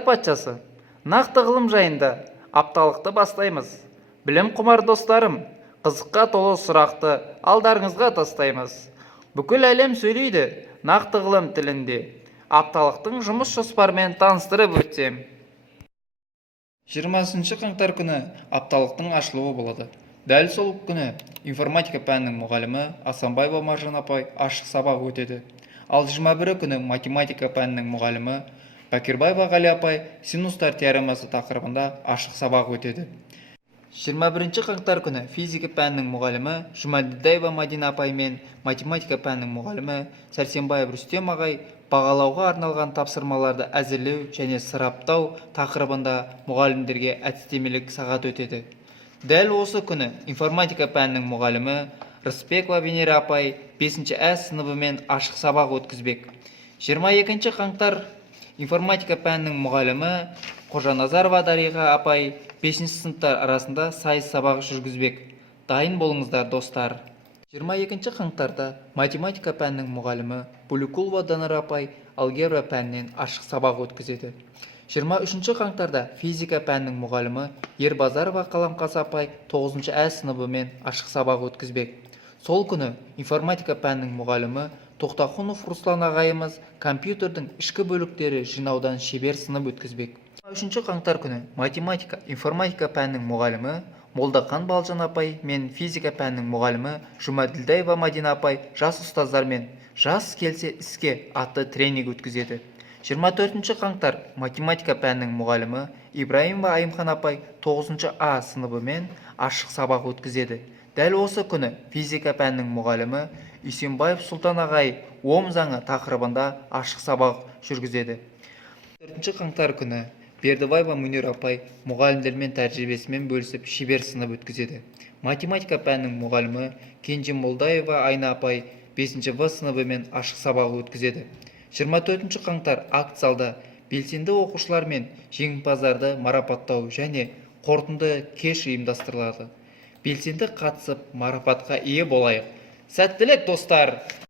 Ғылымдар патшасы. Нақты ғылым жайында апталықты бастаймыз. Білім құмар достарым, қызыққа толы сұрақты алдарыңызға тастаймыз. Бүкіл әлем сөйлейді нақты ғылым тілінде. Апталықтың жұмыс жоспарымен таныстырып өтсем. 20 қаңтар күні апталықтың ашылуы болады. Дәл сол күні информатика пәнінің мұғалімі Асанбаева Маржан апай ашық сабақ өтеді. Ал 21 күні математика пәнінің мұғалімі Бакирбаева Ғали апай синустар теоремасы тақырыбында ашық сабақ өтеді. 21 қаңтар күні физика пәнінің мұғалімі Жұмаділдаева Мадина апай мен математика пәнінің мұғалімі Сәрсенбаев Рүстем ағай бағалауға арналған тапсырмаларды әзірлеу және сараптау тақырыбында мұғалімдерге әдістемелік сағат өтеді. Дәл осы күні информатика пәнінің мұғалімі Рысбекова Венера апай 5-ші Ә сыныбымен ашық сабақ өткізбек. 22 қаңтар информатика пәнінің мұғалімі Қожаназарова Дариға апай 5-ші сыныптар арасында сайыс сабақ жүргізбек. Дайын болыңыздар, достар. 22 қаңтарда математика пәнінің мұғалімі Поликулова Данар апай алгебра пәнінен ашық сабақ өткізеді. 23 қаңтарда физика пәнінің мұғалімі Ербазарова Қаламқас апай 9-ші Ә сыныбымен ашық сабақ өткізбек. Сол күні информатика пәнінің мұғалімі Тоқтақұнов Руслан ағайымыз компьютердің ішкі бөліктері жинаудан шебер сынып өткізбек. 23 қаңтар күні математика, информатика пәнінің мұғалімі Молдақан Балжан апай мен физика пәнінің мұғалімі Жұмаділдаева Мадина апай жас ұстаздармен «Жас келсе іске» атты тренинг өткізеді. 24 қаңтар математика пәнінің мұғалімі Ибраимова Айымхан апай 9-ші А сыныбымен ашық сабақ өткізеді. Дәл осы күні физика пәнінің мұғалімі Үйсенбаев Сұлтан ағай Ом заңы тақырыбында ашық сабақ жүргізеді. 4 қаңтар күні Бердібаева Мөнер апай мұғалімдермен тәжірибесімен бөлісіп шебер сынып өткізеді. Математика пәнінің мұғалімі Кенже Молдаева Айна апай 5-ші В сыныбымен ашық сабақ өткізеді. 24 қаңтар акт залда белсенді оқушылар мен жеңімпаздарды марапаттау және қорытынды кеш ұйымдастырылады. Белсенді қатысып марапатқа ие болайық. Сәттілік, достар!